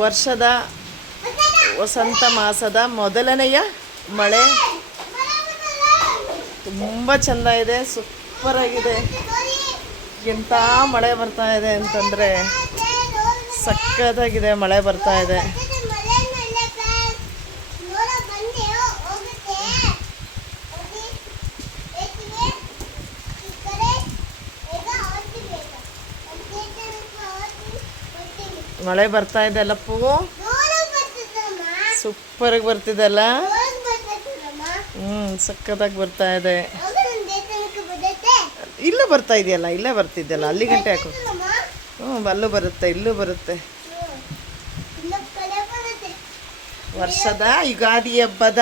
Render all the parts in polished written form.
ವರ್ಷದ ವಸಂತ ಮಾಸದ ಮೊದಲನೆಯ ಮಳೆ ತುಂಬ ಚೆಂದ ಇದೆ, ಸೂಪರಾಗಿದೆ. ಎಂಥ ಮಳೆ ಬರ್ತಾ ಇದೆ ಅಂತಂದರೆ ಸಕ್ಕತ್ತಾಗಿದೆ. ಮಳೆ ಬರ್ತಾ ಇದೆ. ಮಳೆ ಬರ್ತಾ ಇದೆ ಅಲ್ಲಪ್ಪು, ಸೂಪರಾಗಿ ಬರ್ತಿದೆಲ್ಲ. ಸಕ್ಕತ್ತಾಗಿ ಬರ್ತಾ ಇದೆ. ಇಲ್ಲೂ ಬರ್ತಾ ಇದೆಯಲ್ಲ, ಇಲ್ಲೇ ಬರ್ತಿದ್ದೆಲ್ಲ, ಅಲ್ಲಿ ಗಂಟೆ ಹಾಕು. ಅಲ್ಲೂ ಬರುತ್ತೆ, ಇಲ್ಲೂ ಬರುತ್ತೆ. ವರ್ಷದ ಯುಗಾದಿ ಹಬ್ಬದ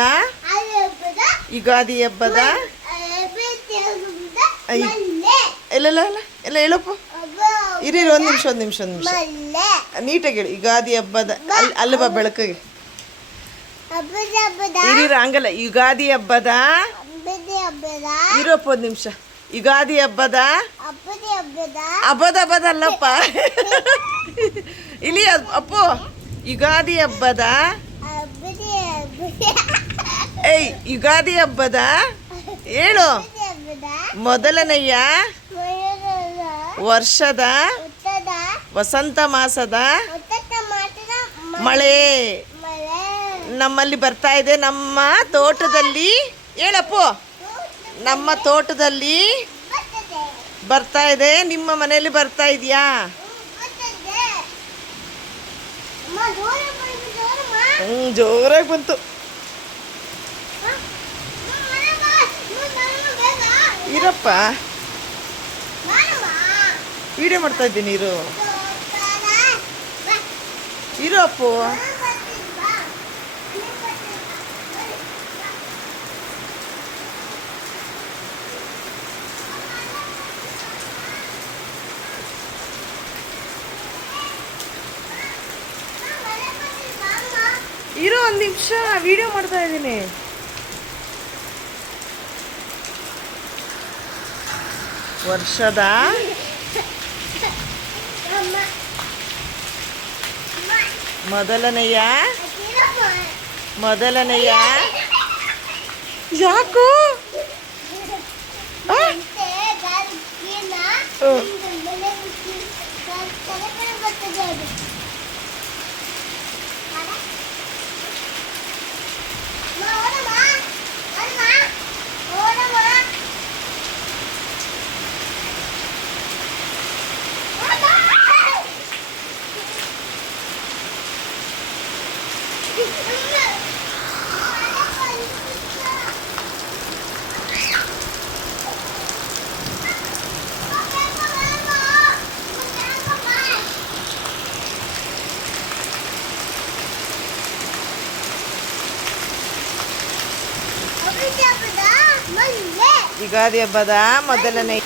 ಇಲ್ಲ ಎಲ್ಲ ಹೇಳಪ್ಪ. ಇರಿ ಒಂದು ನಿಮಿಷ ನೀಟಾಗಿ ಹೇಳಿ. ಯುಗಾದಿ ಹಬ್ಬದ ಅಲ್ಲಿ ಬಾ ಬೆಳಕಿಗೆ. ಇರೀರ ಹಂಗಲ್ಲ. ಯುಗಾದಿ ಹಬ್ಬದ ಇರೋಪ್ಪ ಒಂದು ನಿಮಿಷ. ಯುಗಾದಿ ಹಬ್ಬದ ಅಲ್ಲಪ್ಪ ಇಲ್ಲಿ ಅಪ್ಪು. ಯುಗಾದಿ ಹಬ್ಬದ ಯುಗಾದಿ ಹಬ್ಬದ ಹೇಳು. ಮೊದಲನೆಯ ವರ್ಷದ ವಸಂತ ಮಾಸದ ಮಳೆ ನಮ್ಮಲ್ಲಿ ಬರ್ತಾ ಇದೆ. ನಮ್ಮ ತೋಟದಲ್ಲಿ ಹೇಳಪ್ಪು. ನಮ್ಮ ತೋಟದಲ್ಲಿ ಬರ್ತಾ ಇದೆ. ನಿಮ್ಮ ಮನೆಯಲ್ಲಿ ಬರ್ತಾ ಇದೆಯಾ? ಜೋರಾಗಿ ಬಂತು. ಇರಪ್ಪ, ವಿಡಿಯೋ ಮಾಡ್ತಾ ಇದ್ದೀನಿ. ಇರು ಅಪ್ಪು. ಇರೋ ಒಂದು ನಿಮಿಷ, ವಿಡಿಯೋ ಮಾಡ್ತಾ ಇದ್ದೀನಿ. ವರ್ಷದ ಮೊದಲನೆಯ ಯಾಕೋ ಯುಗಾದಿ ಹಬ್ಬದ ಮೊದಲನೇ